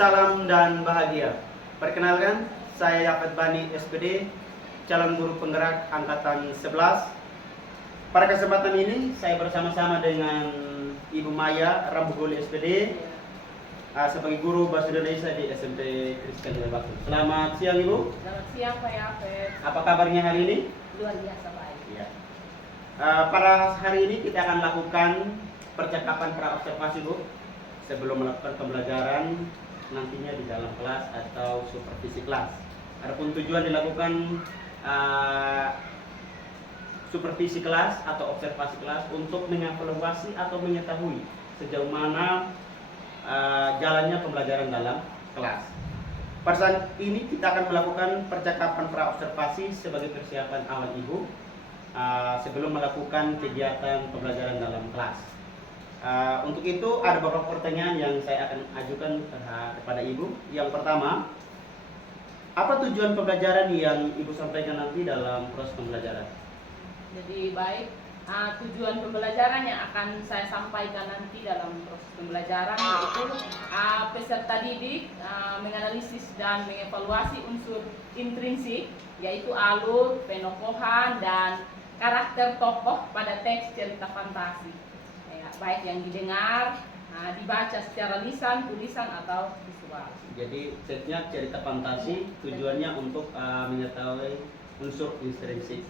salam dan bahagia. Perkenalkan, saya Yafet Bani SPD, calon guru penggerak angkatan 11. Pada kesempatan ini saya bersama-sama dengan Ibu Maya Rambuhuli SPD sebagai guru bahasa Indonesia di SMP Kristen Lebakung. Selamat siang Ibu. Selamat siang Pak Yafet. Apa kabarnya hari ini? Luar biasa baik. Ya. Pada hari ini kita akan lakukan percakapan praobservasi Bu, sebelum melakukan pembelajaran nantinya di dalam kelas atau supervisi kelas. Adapun tujuan dilakukan supervisi kelas atau observasi kelas untuk mengevaluasi atau mengetahui sejauh mana jalannya pembelajaran dalam kelas. Pada saat ini kita akan melakukan percakapan praobservasi sebagai persiapan awal Ibu sebelum melakukan kegiatan pembelajaran dalam kelas. Untuk itu ada beberapa pertanyaan yang saya akan ajukan kepada Ibu. Yang pertama, apa tujuan pembelajaran yang Ibu sampaikan nanti dalam proses pembelajaran? Jadi baik, tujuan pembelajaran yang akan saya sampaikan nanti dalam proses pembelajaran yaitu peserta didik menganalisis dan mengevaluasi unsur intrinsik, yaitu alur, penokohan, dan karakter tokoh pada teks cerita fantasi. Baik yang didengar, dibaca secara lisan, tulisan, atau visual. Jadi setnya cerita fantasi tujuannya untuk mengetahui unsur intrinsik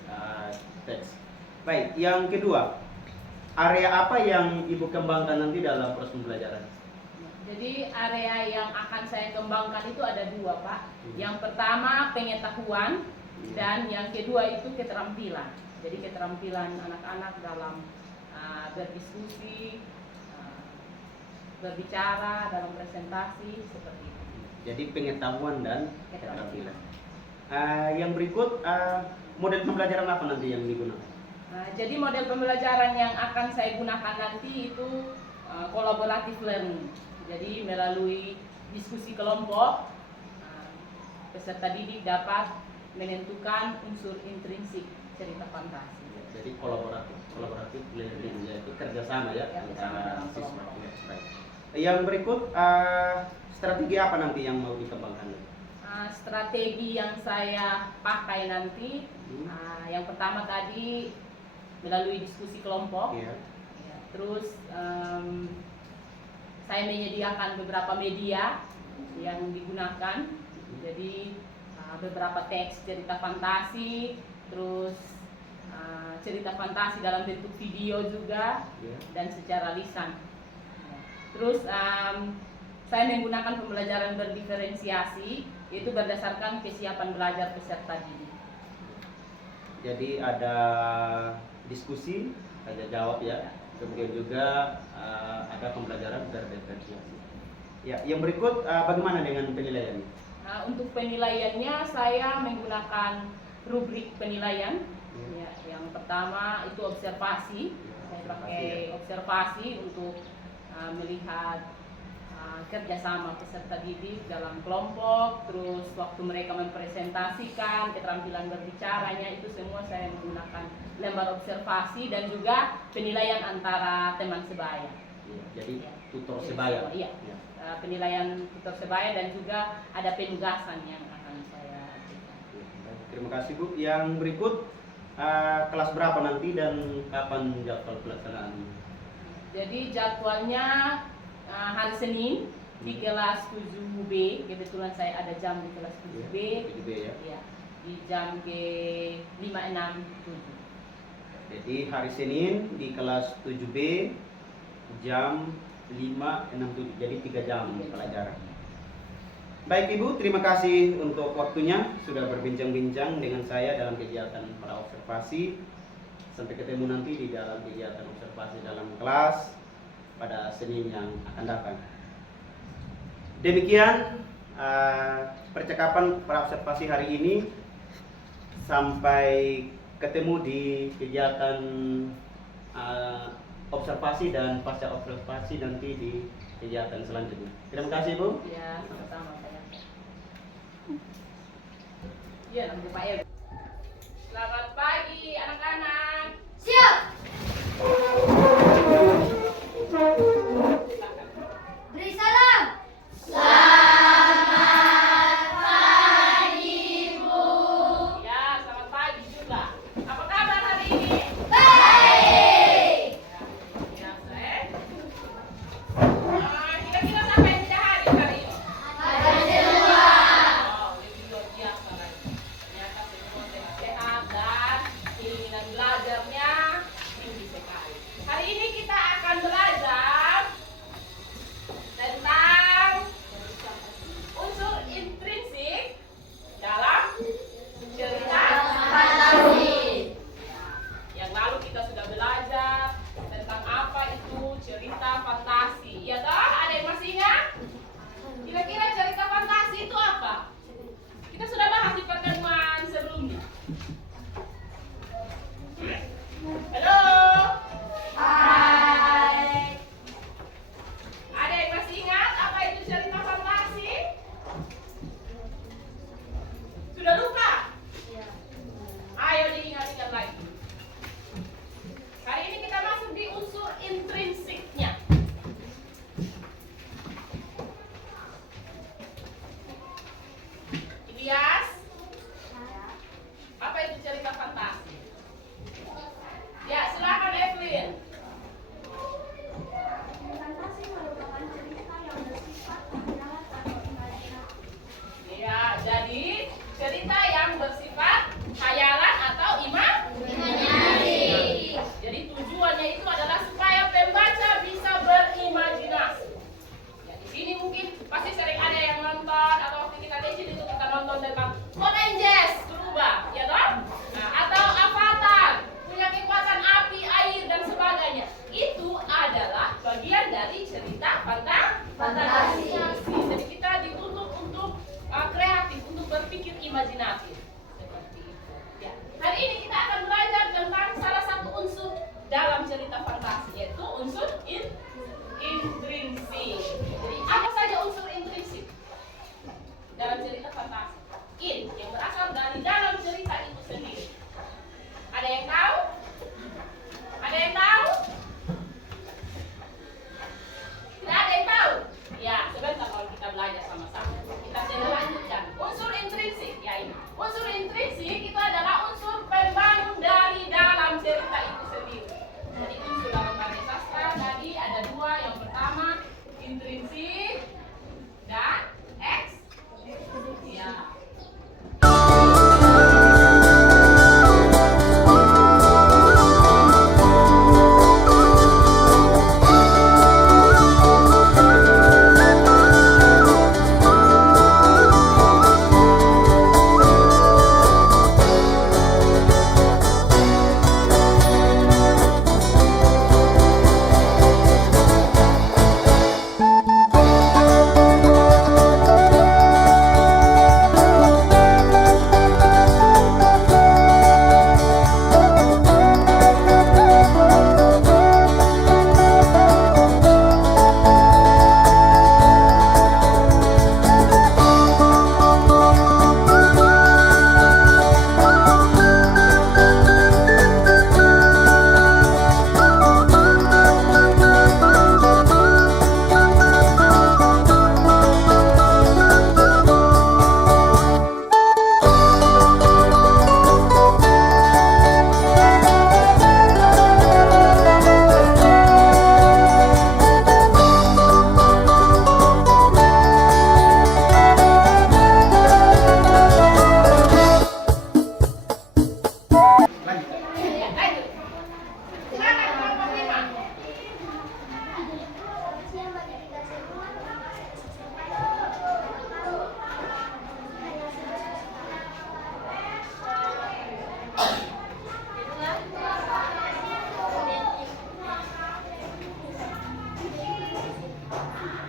teks. Baik, yang kedua, area apa yang Ibu kembangkan nanti dalam proses pembelajaran? Jadi area yang akan saya kembangkan itu ada dua Pak. Yang pertama pengetahuan dan yang kedua itu keterampilan. Jadi keterampilan anak-anak dalam berdiskusi, berbicara dalam presentasi seperti itu. Jadi pengetahuan dan keterampilan. Yang berikut, model pembelajaran apa nanti yang digunakan? Jadi model pembelajaran yang akan saya gunakan nanti itu collaborative learning. Jadi melalui diskusi kelompok, peserta didik dapat menentukan unsur intrinsik cerita fantasi. Jadi kolaboratif learning, yaitu kerjasama ya antara siswa. Yang berikut, strategi apa nanti yang mau dikembangkan? Strategi yang saya pakai nanti, yang pertama tadi melalui diskusi kelompok. Terus saya menyediakan beberapa media yang digunakan. Jadi beberapa teks cerita fantasi, terus cerita fantasi dalam bentuk video juga, dan secara lisan. Terus saya menggunakan pembelajaran berdiferensiasi, yaitu berdasarkan kesiapan belajar peserta didik. Jadi ada diskusi, ada jawab ya, kemudian juga ada pembelajaran berdiferensiasi. Ya, yang berikut bagaimana dengan penilaian? Untuk penilaiannya saya menggunakan rubrik penilaian. Ya, yang pertama itu observasi. Saya pakai observasi untuk melihat kerjasama peserta didik dalam kelompok, terus waktu mereka mempresentasikan keterampilan berbicaranya, itu semua saya menggunakan lembar observasi dan juga penilaian antara teman sebaya. Jadi tutor sebaya. Iya. Penilaian tutor sebaya dan juga ada penugasan yang akan saya berikan. Terima kasih Bu. Yang berikut, kelas berapa nanti dan kapan jadwal pelaksanaan? Jadi jadwalnya hari Senin di kelas 7B. Kebetulan saya ada jam di kelas 7B. 7B ya. Ya, di jam G567. Jadi hari Senin di kelas 7B jam 5.67, jadi 3 jam pelajaran. Baik Ibu, terima kasih untuk waktunya sudah berbincang-bincang dengan saya dalam kegiatan praobservasi. Sampai ketemu nanti di dalam kegiatan observasi dalam kelas pada Senin yang akan datang. Demikian percakapan praobservasi hari ini. Sampai ketemu di kegiatan observasi dan pasca observasi nanti di kegiatan selanjutnya. Terima kasih Bu. Ya, sama-sama saya. Ya, namanya Pak Eri. Selamat pagi anak-anak. Siap. Beri salam. Salam. unsur intrinsik. Jadi apa saja unsur intrinsik dalam cerita fantasi? Yang berasal dari dalam cerita itu sendiri. Ada yang tahu? Ada yang tahu? Tidak ada yang tahu? Ya, sebentar kalau kita belajar sama-sama. Kita sudah lanjutkan. Unsur intrinsik, ya ini. Unsur intrinsik itu adalah unsur pembangun dari dalam cerita itu sendiri. Jadi unsur dalam bahasa sastra tadi ada dua. Yang pertama intrinsik dan ya.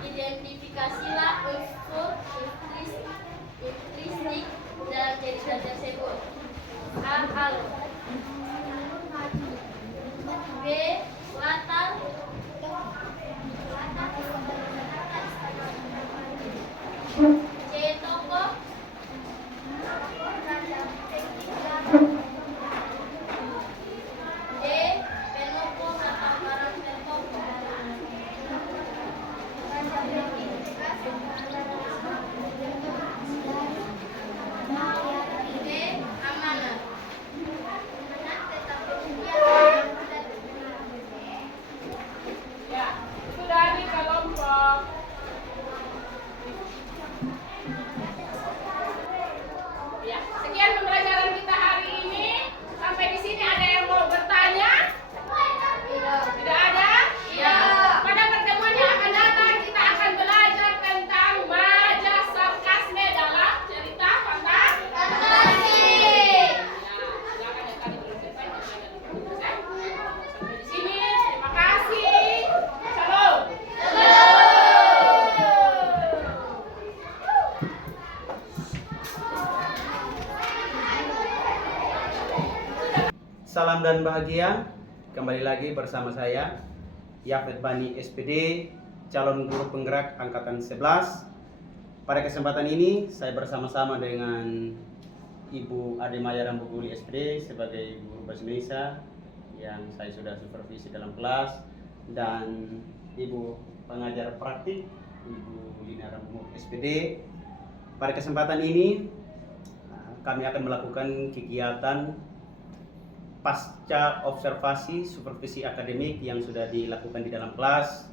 Identifikasilah unsur intrinsik dalam cerita tersebut. A. Alur. B. Latar. C. Tokoh. D. Penokoh atau karakter tokoh. Amanah. Ya, itu dari kelompok. Ya, sekian pembelajaran kita hari ini. Sampai di sini ada yang mau bertanya? Tidak ada? Iya. Pada pertemuan yang akan datang kita akan belajar tentang majas sarkasme dalam cerita fantasi. Ya, silakan yang tadi belum selesai belajar dulu, ya. Sampai di sini. Terima kasih. Shalom. Salam dan bahagia. Kembali lagi bersama saya Yafet Bani SPD, calon guru penggerak angkatan 11. Pada kesempatan ini saya bersama-sama dengan Ibu Ademaya Rambuguli SPD sebagai guru bahasa Indonesia yang saya sudah supervisi dalam kelas, dan Ibu pengajar praktik Ibu Lina Rambuguli SPD. Pada kesempatan ini kami akan melakukan kegiatan pasca observasi supervisi akademik yang sudah dilakukan di dalam kelas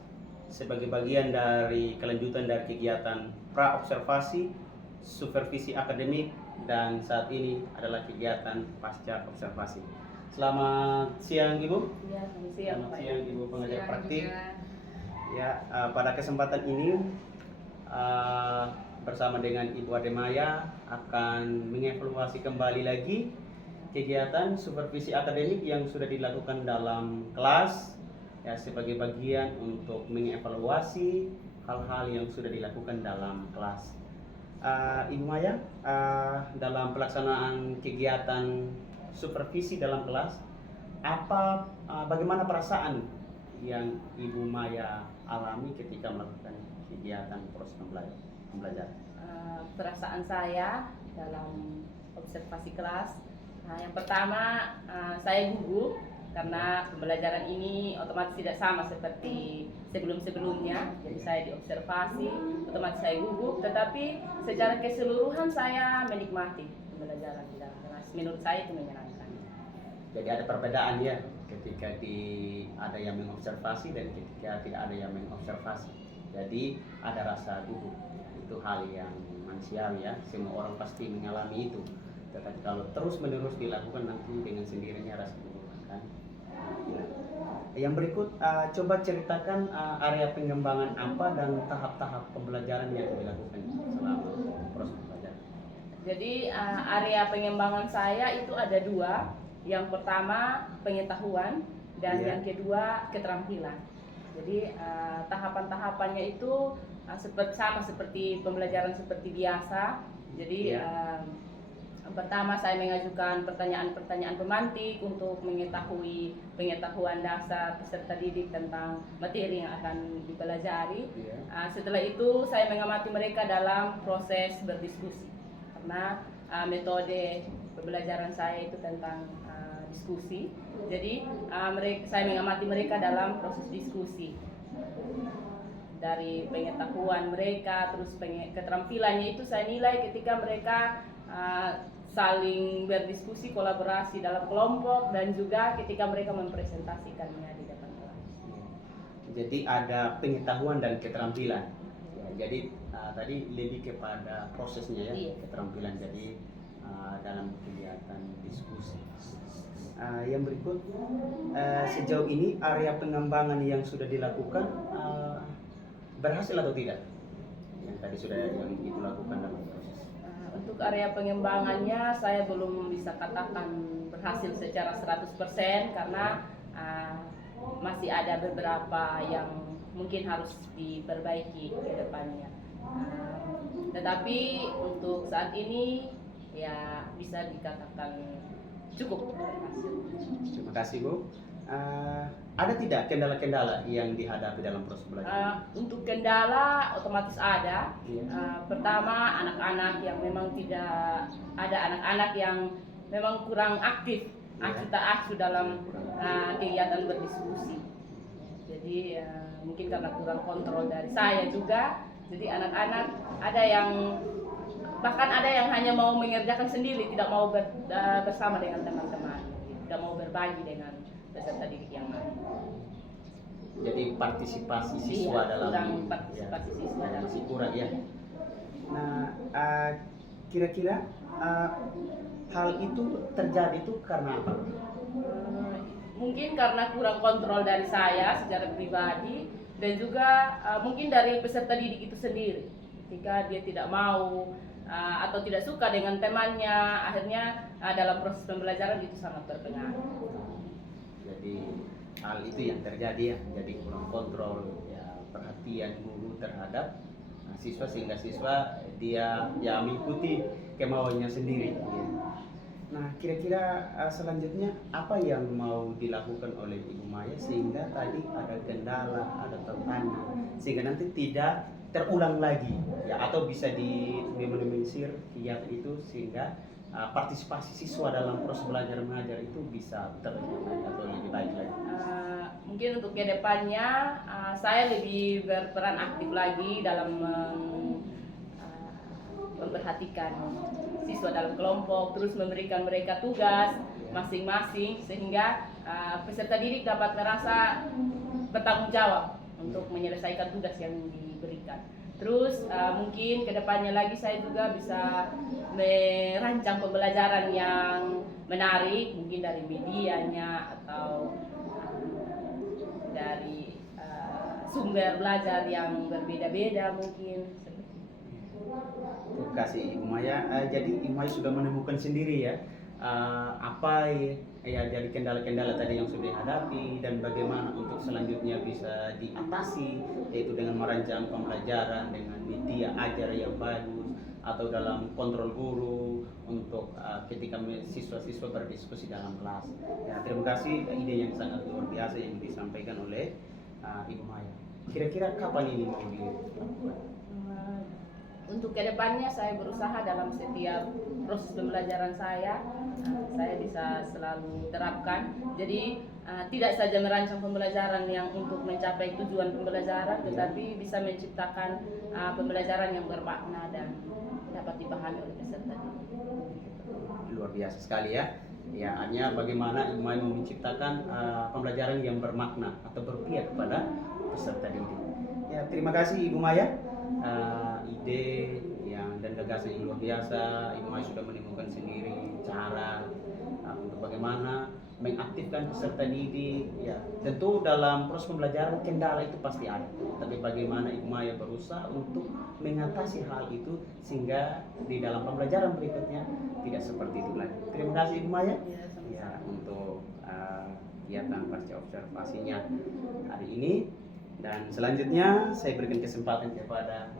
sebagai bagian dari kelanjutan dari kegiatan pra observasi, supervisi akademik, dan saat ini adalah kegiatan pasca observasi. Selamat siang Ibu. Ya, Selamat siang Ibu pengajar Siang praktik. juga. Ya, pada kesempatan ini bersama dengan Ibu Ademaya akan mengevaluasi kembali lagi kegiatan supervisi akademik yang sudah dilakukan dalam kelas, ya, sebagai bagian untuk mengevaluasi hal-hal yang sudah dilakukan dalam kelas. Ibu Maya, dalam pelaksanaan kegiatan supervisi dalam kelas, bagaimana perasaan yang Ibu Maya alami ketika melakukan kegiatan proses pembelajaran? Perasaan saya dalam observasi kelas, yang pertama saya gugup karena pembelajaran ini otomatis tidak sama seperti sebelum-sebelumnya. Jadi saya diobservasi, otomatis saya gugup, tetapi secara keseluruhan saya menikmati pembelajaran di dalam kelas. Menurut saya itu menyenangkan. Jadi ada perbedaan ya ketika ada yang mengobservasi dan ketika tidak ada yang mengobservasi. Jadi ada rasa gugup. Itu hal yang manusiawi ya, semua orang pasti mengalami itu. Tetapi kalau terus-menerus dilakukan nanti dengan sendirinya rasa gugup kan. Ya. Yang berikut coba ceritakan area pengembangan apa dan tahap-tahap pembelajaran yang dilakukan selama proses pembelajaran. Jadi area pengembangan saya itu ada dua. Yang pertama pengetahuan dan yang kedua keterampilan. Jadi tahapan-tahapannya itu sama seperti pembelajaran seperti biasa. Jadi pertama saya mengajukan pertanyaan-pertanyaan pemantik untuk mengetahui pengetahuan dasar peserta didik tentang materi yang akan dipelajari. Setelah itu saya mengamati mereka dalam proses berdiskusi karena metode pembelajaran saya itu tentang diskusi. Jadi saya mengamati mereka dalam proses diskusi dari pengetahuan mereka, terus keterampilannya itu saya nilai ketika mereka saling berdiskusi, kolaborasi dalam kelompok, dan juga ketika mereka mempresentasikannya di depan kelas. Jadi ada pengetahuan dan keterampilan. Jadi tadi lebih kepada prosesnya ya, keterampilan. Jadi dalam kegiatan diskusi. Yang berikut, sejauh ini area pengembangan yang sudah dilakukan berhasil atau tidak? Yang tadi sudah yang Ibu lakukan dalam proses. Untuk area pengembangannya saya belum bisa katakan berhasil secara 100% karena masih ada beberapa yang mungkin harus diperbaiki ke depannya. Tetapi untuk saat ini ya bisa dikatakan cukup berhasil. Terima kasih Bu. Ada tidak kendala-kendala yang dihadapi dalam proses belajar? Untuk kendala otomatis ada. Pertama anak-anak yang memang tidak ada anak-anak yang memang kurang aktif, acu dalam kegiatan berdiskusi. Jadi mungkin karena kurang kontrol dari saya juga. Jadi anak-anak ada yang bahkan ada yang hanya mau mengerjakan sendiri, tidak mau bersama dengan teman-teman, tidak mau berbagi dengan peserta didik yang lain. Jadi partisipasi siswa dalam partisipasi siswa dalam masih kurang ya. Nah, kira-kira hal itu terjadi itu karena apa? Mungkin karena kurang kontrol dari saya secara pribadi dan juga mungkin dari peserta didik itu sendiri. Ketika dia tidak mau atau tidak suka dengan temannya, akhirnya dalam proses pembelajaran itu sangat berpengaruh. Jadi hal itu yang terjadi ya, jadi kurang kontrol ya, perhatian guru terhadap siswa sehingga siswa dia ya mengikuti kemauannya sendiri. Ya. Nah, kira-kira selanjutnya apa yang mau dilakukan oleh Ibu Maya sehingga tadi ada kendala, ada tantangan sehingga nanti tidak terulang lagi ya, atau bisa diminimalisir kegiatan itu sehingga partisipasi siswa dalam proses belajar mengajar itu bisa terlebih atau lebih baik lagi. Mungkin untuk kedepannya saya lebih berperan aktif lagi dalam memperhatikan siswa dalam kelompok, terus memberikan mereka tugas masing-masing sehingga peserta didik dapat merasa bertanggung jawab untuk menyelesaikan tugas yang diberikan. Terus mungkin kedepannya lagi saya juga bisa merancang pembelajaran yang menarik, mungkin dari medianya atau dari sumber belajar yang berbeda-beda mungkin. Terima kasih Ibu Maya. Jadi Ibu Maya sudah menemukan sendiri ya apa ya jadi kendala-kendala tadi yang sudah dihadapi dan bagaimana untuk selanjutnya bisa diatasi, yaitu dengan merancang pembelajaran dengan media ajar yang bagus atau dalam kontrol guru untuk ketika siswa-siswa berdiskusi dalam kelas. Ya, terima kasih ide yang sangat luar biasa yang disampaikan oleh Ibu Maya. Kira-kira kapan ini mau dilakukan? Untuk kedepannya saya berusaha dalam setiap proses pembelajaran saya bisa selalu terapkan. Jadi tidak saja merancang pembelajaran yang untuk mencapai tujuan pembelajaran, tetapi bisa menciptakan pembelajaran yang bermakna dan dapat dipahami oleh peserta didik. Luar biasa sekali ya. Ya, hanya bagaimana Ibu Maya menciptakan pembelajaran yang bermakna atau berpihak kepada peserta didik. Ya, terima kasih Ibu Maya. Ide dan gagasan yang luar biasa. Ibu Maya sudah menemukan sendiri cara untuk bagaimana mengaktifkan peserta didik. Ya, tentu dalam proses pembelajaran kendala itu pasti ada, tapi bagaimana Ibu Maya berusaha untuk mengatasi hal itu sehingga di dalam pembelajaran berikutnya tidak seperti itu lagi. Terima kasih Ibu Maya ya untuk kegiatan pasca observasinya hari ini. Dan selanjutnya saya berikan kesempatan kepada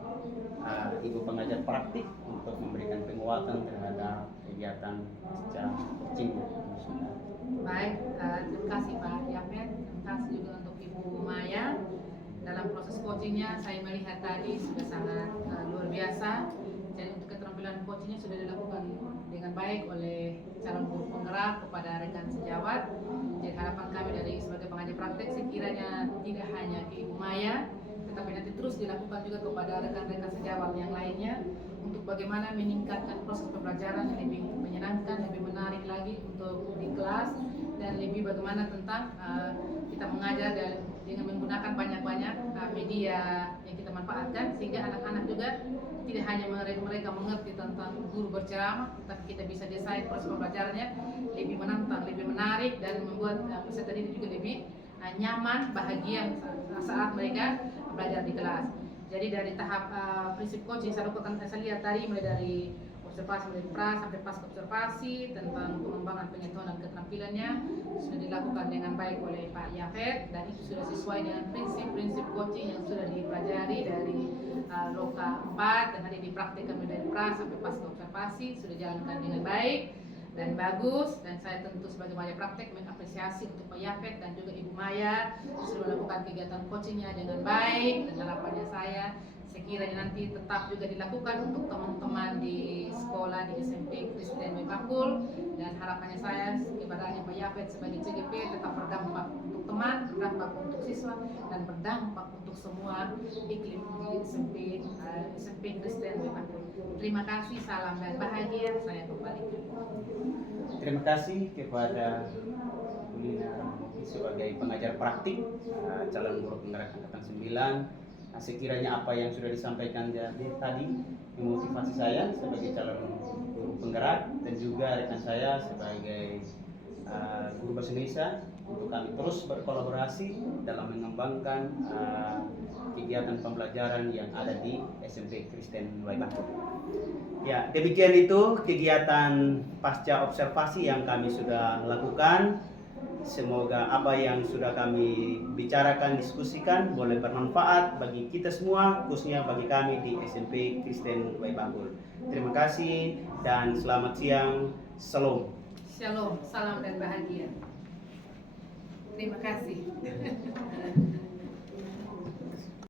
Ibu pengajar praktik untuk memberikan penguatan terhadap kegiatan pasca coaching. Baik, terima kasih Pak Yafet, terima kasih juga untuk Ibu Maya. Dalam proses coachingnya saya melihat tadi sudah sangat luar biasa. Jadi untuk keterampilan coachingnya sudah dilakukan dengan baik oleh calon guru penggerak kepada rekan sejawat. Jadi harapan kami dari sebagai pengajar praktek sekiranya tidak hanya ke Ibu Maya, tetapi nanti terus dilakukan juga kepada rekan-rekan sejawat yang lainnya untuk bagaimana meningkatkan proses pembelajaran yang lebih menyenangkan, lebih menarik lagi untuk di kelas, dan lebih bagaimana tentang kita mengajar dan dengan menggunakan banyak-banyak media yang kita manfaatkan sehingga anak-anak juga tidak hanya mereka mengerti tentang guru berceramah, tapi kita bisa desain proses pembelajarannya lebih menantang, lebih menarik, dan membuat peserta didik juga lebih nyaman, bahagia saat mereka belajar di kelas. Jadi dari tahap prinsip coaching saya lihat tadi mulai dari observasi mulai pra sampai pasca observasi tentang pengembangan pengetahuan dan keterampilannya sudah dilakukan dengan baik oleh Pak Yafet, dan itu sudah sesuai dengan prinsip-prinsip coaching yang sudah dipelajari dari Loka 4 dan hari dipraktikkan mulai dari pra sampai pasca observasi sudah jalankan dengan baik dan bagus. Dan saya tentu sebagai pengajar praktek mengapresiasi untuk Pak Yafet dan juga Ibu Maya sudah melakukan kegiatan coachingnya dengan baik, dan harapannya saya sekiranya nanti tetap juga dilakukan untuk teman-teman di sekolah di SMP Kristen Webakul, dan harapannya saya kepada Pak Yafet sebagai CGP tetap berdampak untuk teman, berdampak untuk siswa, dan berdampak untuk semua iklim di SMP Kristen Webakul. Terima kasih, salam dan bahagia, saya kembalikan. Terima kasih kepada Bu Lina Ramogi sebagai pengajar praktik calon guru penggerak angkatan 9. Sekiranya apa yang sudah disampaikan tadi memotivasi saya sebagai calon guru penggerak dan juga rekan saya sebagai guru bahasa Indonesia untuk kami terus berkolaborasi dalam mengembangkan kegiatan pembelajaran yang ada di SMP Kristen Waibakur. Ya, demikian itu kegiatan pasca observasi yang kami sudah lakukan. Semoga apa yang sudah kami bicarakan, diskusikan boleh bermanfaat bagi kita semua, khususnya bagi kami di SMP Kristen Waibakur. Terima kasih dan selamat siang. Shalom. Shalom, salam dan bahagia. Terima kasih.